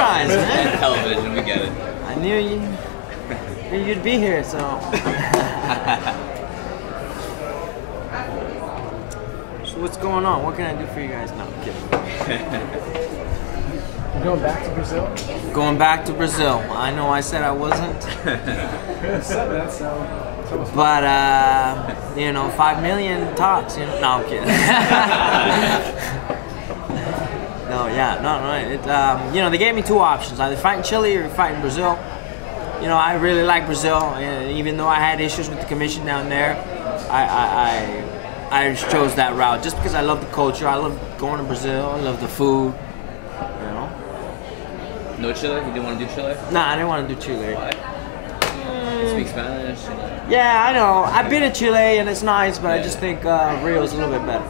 guys, man. Television, we get it. I knew you'd be here, so. So what's going on? What can I do for you guys? No, I'm kidding. You're going back to Brazil? Going back to Brazil. I know I said I wasn't. But, you know, 5 million tops, you know. No, I'm kidding. No, yeah, no. You know, they gave me 2 options. Either fight in Chile or fight in Brazil. You know, I really like Brazil. Even though I had issues with the commission down there, I just chose that route. Just because I love the culture. I love going to Brazil. I love the food. You know. No Chile? You didn't want to do Chile? Nah, I didn't want to do Chile. Why? Speak Spanish? Yeah, I know. I've been to Chile and it's nice, but I just think Rio's a little bit better.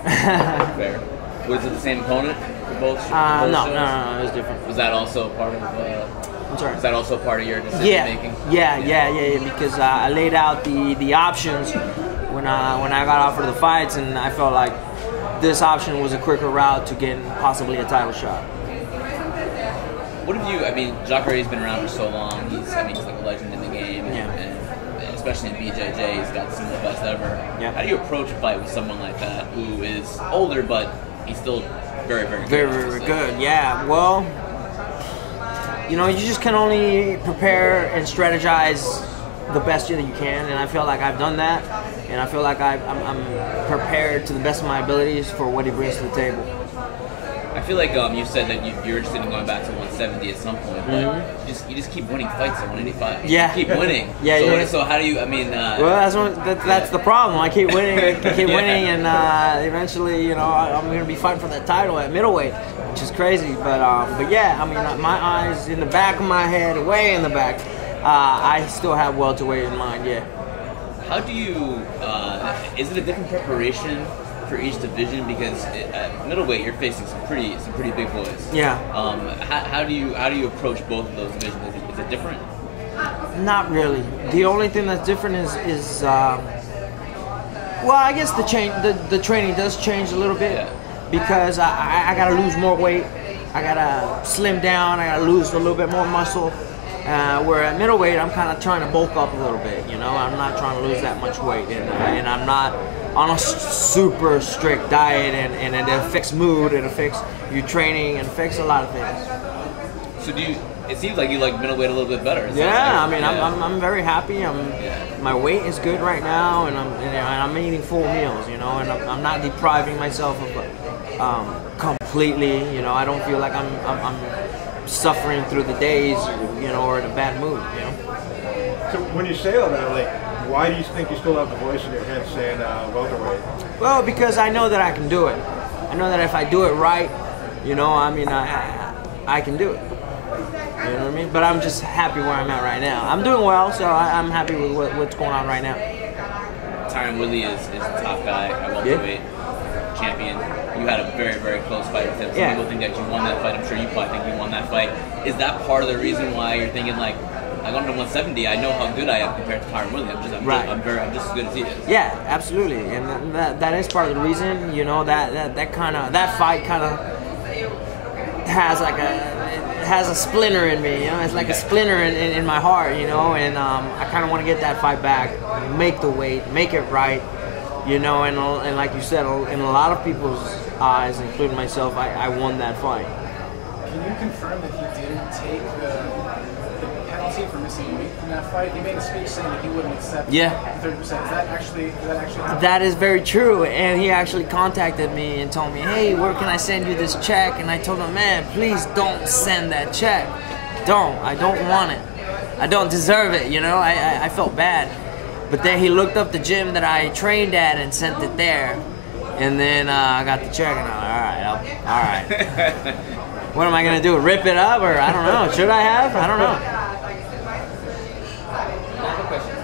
Fair. Was it the same opponent for both? No, it was different. Was that also part of? I'm sorry. Was that also part of your decision making? Yeah. Because I laid out the options when I got offered the fights, and I felt like this option was a quicker route to getting possibly a title shot. What have you? I mean, Jacare's been around for so long. He's like a legend in the game, and especially in BJJ, he's got some of the best ever. Yeah. How do you approach a fight with someone like that who is older, but he's still very good? Very good. Yeah. Well, you know, you just can only prepare and strategize the best that you can, and I feel like I've done that, and I feel like I'm prepared to the best of my abilities for what he brings to the table. I feel like you said that you're interested in going back to 170 at some point, but you just keep winning fights at 185. Yeah, you keep winning. So how do you? I mean, well, that's the problem. I keep winning, and eventually, you know, I'm going to be fighting for that title at middleweight, which is crazy. But yeah, I mean, my eyes in the back of my head, way in the back. I still have welterweight in mind. Yeah. How do you? Is it a different preparation for each division? Because at middleweight you're facing some pretty big boys. Yeah. How do you approach both of those divisions? Is it different? Not really. The only thing that's different is well, I guess the training does change a little bit because I gotta lose more weight. I gotta slim down. I gotta lose a little bit more muscle. Where at middleweight, I'm kind of trying to bulk up a little bit, you know. I'm not trying to lose that much weight, and I'm not on a super strict diet, and it affects mood, it affects your training, it affects a lot of things. So it seems like you like middleweight a little bit better. Yeah, I mean, I'm very happy. My weight is good right now, and I'm eating full meals, you know, and I'm not depriving myself of completely, you know. I don't feel like I'm suffering through the days, you know, or in a bad mood, you know. So when you say all that, like, why do you think you still have the voice in your head saying welterweight? Well, because I know that I can do it. I know that if I do it right, you know, I mean, I can do it. You know what I mean? But I'm just happy where I'm at right now. I'm doing well, so I'm happy with what's going on right now. Tyron Woodley is the top guy at welterweight, champion. You had a very close fight with him. Some people think that you won that fight. I'm sure you probably think you won that fight. Is that part of the reason why you're thinking, like, I got to 170, I know how good I am compared to Tyron Woodley. I'm just as good as he is. Yeah, absolutely, and that is part of the reason. You know, that fight kind of has like a splinter in me. You know, it's like a splinter in my heart. You know, and I kind of want to get that fight back, make the weight, make it right. You know, and like you said, in a lot of people's eyes, including myself, I won that fight. Can you confirm that he didn't take the penalty for missing weight in that fight? He made a speech saying that he wouldn't accept the 30%. Is that actually happen? That is very true, and he actually contacted me and told me, hey, where can I send you this check? And I told him, man, please don't send that check. I don't want it. I don't deserve it, you know? I felt bad. But then he looked up the gym that I trained at and sent it there. And then I got the check and I'm like, all right. What am I going to do, rip it up? Or I don't know. Should I have? I don't know. Another question.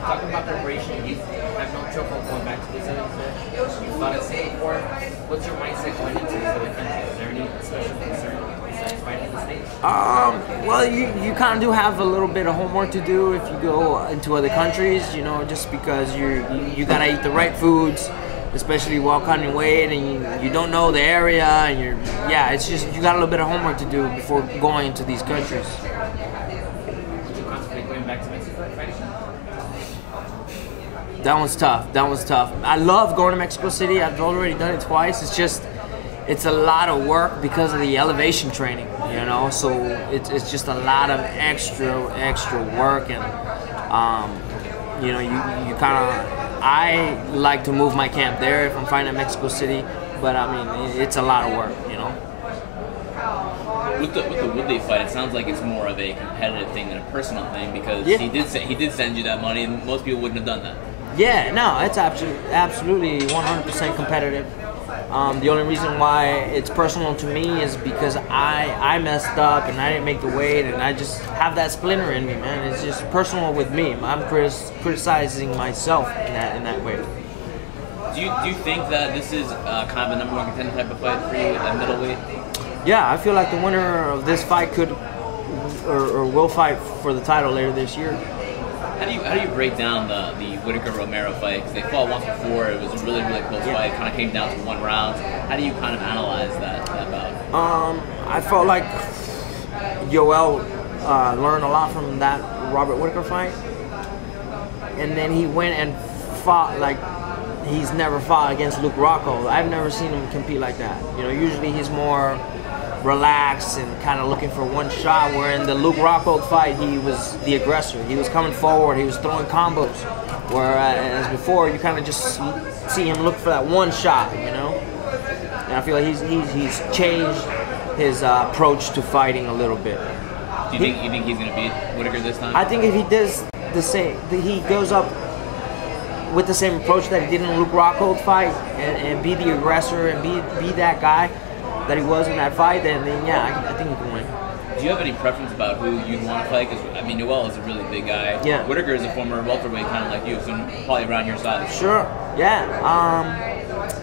Talking about preparation, you have no trouble going back to these other countries. You fought at Singapore. What's your mindset going into these other countries? Is there any special concern besides fighting in the States? Well, you kind of do have a little bit of homework to do if you go into other countries, you know, just because you gotta eat the right foods, especially while cutting weight, and you don't know the area, and it's just you got a little bit of homework to do before going into these countries. Would you contemplate going back to Mexico and fighting? That one's tough. That one's tough. I love going to Mexico City. I've already done it twice. It's a lot of work because of the elevation training, you know. So it's just a lot of extra work, and you know, you kind of. I like to move my camp there if I'm fighting at Mexico City, but I mean it's a lot of work, you know. With the Woodley fight, it sounds like it's more of a competitive thing than a personal thing, because he did send you that money, and most people wouldn't have done that. Yeah, no, it's absolutely 100% competitive. The only reason why it's personal to me is because I messed up and I didn't make the weight, and I just have that splinter in me, man. It's just personal with me. I'm criticizing myself in that way. Do you think that this is kind of a number one contender type of fight for you at middleweight? Yeah, I feel like the winner of this fight could or will fight for the title later this year. How do you break down the Whittaker Romero fight? Because they fought once before. It was a really close fight. It kind of came down to 1 round. How do you kind of analyze that bout? I felt like Yoel learned a lot from that Robert Whittaker fight, and then he went and fought like he's never fought against Luke Rockhold. I've never seen him compete like that. You know, usually he's more relaxed and kind of looking for one shot, where in the Luke Rockhold fight he was the aggressor. He was coming forward, he was throwing combos, whereas before you kind of just see him look for that one shot, you know. And I feel like he's changed his approach to fighting a little bit. Do you think he's going to beat Whittaker this time? I think if he does the same, he goes up with the same approach that he did in the Luke Rockhold fight, and be the aggressor and be that guy that he was in that fight, then yeah, I think he can win. Do you have any preference about who you'd want to fight? Because, I mean, Noel is a really big guy. Yeah. Whittaker is a former welterweight, kind of like you, so probably around your size. Sure, yeah.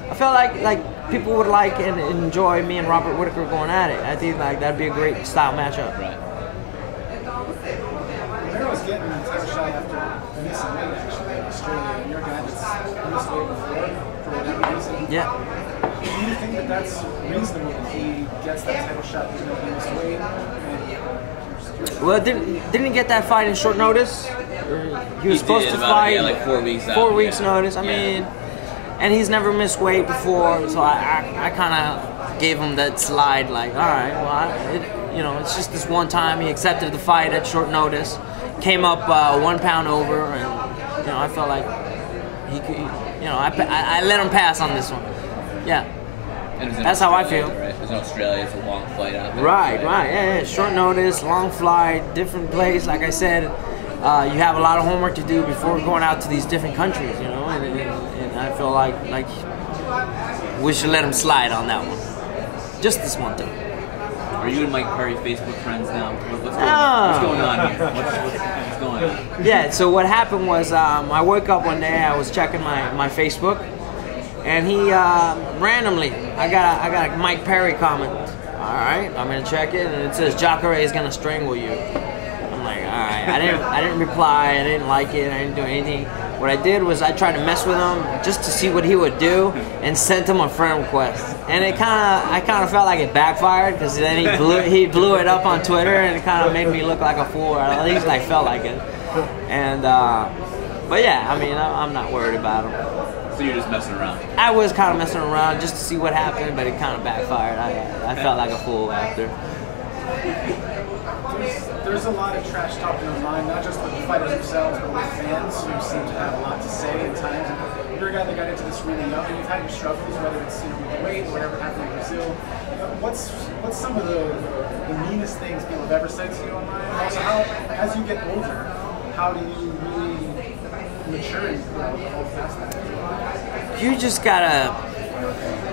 I felt like people would like and enjoy me and Robert Whittaker going at it. I think like that'd be a great style matchup. Right. Romero was getting a title shot after missing weight, actually, in Australia. And you're a guy that's missed weight before, for whatever reason. Yeah. Do you think that that's reasonable if he gets that title shot because he missed weight? Well, didn't he get that fight in short notice? He was supposed to fight like 4 weeks out. 4 weeks notice. I mean, and he's never missed weight before, so I kind of gave him that slide. Like, all right, well, you know, it's just this one time he accepted the fight at short notice, came up 1 pound over, and you know, I felt like he could. You know, I let him pass on this one. Yeah. That's how I feel. Right? It's in Australia. It's a long flight out there. Right. Yeah. Short notice, long flight, different place. Like I said, you have a lot of homework to do before going out to these different countries, you know. And I feel like we should let him slide on that one. Just this one time. Are you and Mike Perry Facebook friends now? What's going on here? What's going on? Yeah. So what happened was, I woke up one day. I was checking my Facebook. And he randomly, I got a Mike Perry comment. All right, I'm gonna check it, and it says Jacare is gonna strangle you. I'm like, all right. I didn't reply. I didn't like it. I didn't do anything. What I did was I tried to mess with him just to see what he would do, and sent him a friend request. And I kind of felt like it backfired, because then he blew it up on Twitter, and it kind of made me look like a fool. Or at least I felt like it. And but yeah, I mean, I'm not worried about him. So you're just messing around? I was kind of messing around just to see what happened, but it kind of backfired. I felt like a fool after. There's a lot of trash talking online, not just with the fighters themselves, but with fans who seem to have a lot to say at times. And you're a guy that got into this really young, and you've had your struggles, whether it's with weight, whatever happened in Brazil. What's some of the meanest things people have ever said to you online? And also, as you get older, how do you really mature and hold fast that? You just gotta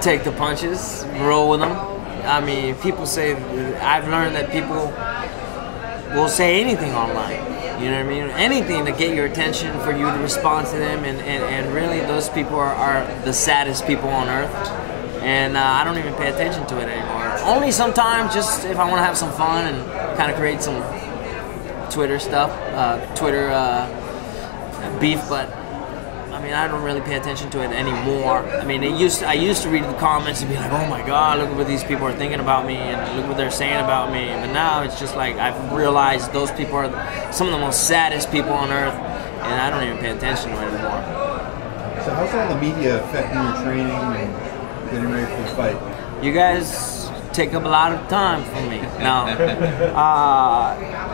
take the punches, roll with them. I mean, people say, I've learned that people will say anything online. You know what I mean? Anything to get your attention, for you to respond to them, and really those people are the saddest people on earth. And I don't even pay attention to it anymore. Only sometimes, just if I want to have some fun and kind of create some Twitter stuff, beef, but I I mean, I don't really pay attention to it anymore. I mean, I used to read the comments and be like, oh my God, look at what these people are thinking about me and look what they're saying about me. But now it's just like I've realized those people are some of the most saddest people on earth, and I don't even pay attention to it anymore. So how's all the media affecting your training and getting ready for the fight? You guys take up a lot of time from me. No.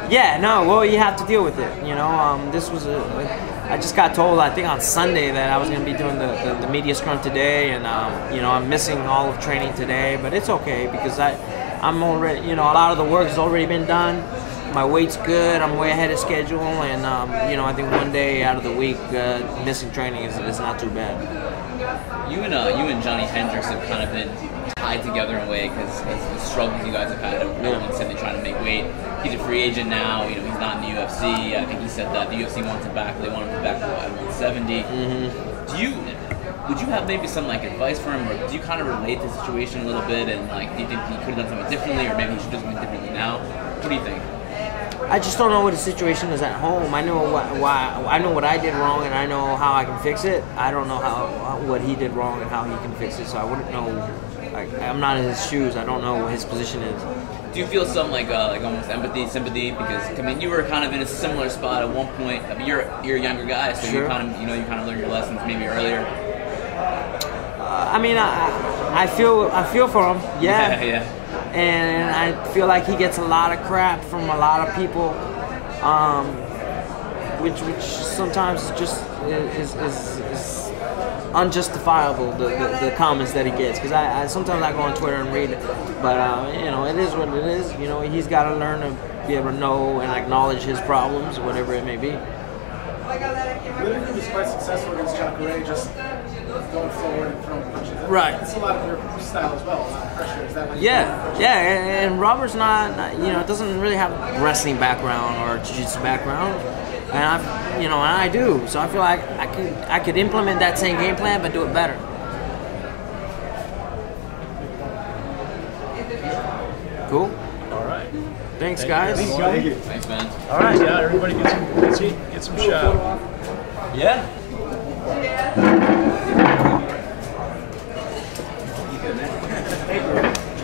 Yeah, no, well, you have to deal with it. You know, this was I just got told, I think on Sunday, that I was going to be doing the media scrum today, and you know, I'm missing all of training today, but it's okay because I'm already, you know, a lot of the work has already been done. My weight's good. I'm way ahead of schedule, and you know, I think one day out of the week missing training is not too bad. You and Johnny Hendricks have kind of been tied together in a way because the struggles you guys have had of constantly trying to make weight. He's a free agent now. You know, he's not in the UFC. I think he said that the UFC wants him back. They want him back at 170. Mm-hmm. Would you have maybe some like advice for him, or do you kind of relate to the situation a little bit, and like, do you think he could have done something differently, or maybe he should do something differently now? What do you think? I just don't know what the situation is at home. I know I know what I did wrong, and I know how I can fix it. I don't know what he did wrong and how he can fix it, so I wouldn't know. I'm not in his shoes. I don't know what his position is. Do you feel some like almost empathy, sympathy? Because I mean, you were kind of in a similar spot at one point. I mean, you're a younger guy, so sure. you kind of learned your lessons maybe earlier. I mean, I feel for him. Yeah. Yeah. And I feel like he gets a lot of crap from a lot of people, which sometimes just is unjustifiable, the comments that he gets, because I sometimes I go on Twitter and read it, but you know, it is what it is. You know, he's got to learn to be able to know and acknowledge his problems, whatever it may be. Whittaker was quite successful against Jacare, just going forward and throwing punches. Right. It's a lot of your style as well, a lot of pressure. Is that Yeah, and Robert's not, you know, doesn't really have a wrestling background or a jiu-jitsu background, and I do. So I feel like I could implement that same game plan, but do it better. Cool. All right. Thanks, guys. Thank you. Thanks, man. All right. Yeah. Everybody get some shout. Yeah.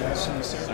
Nice to see you.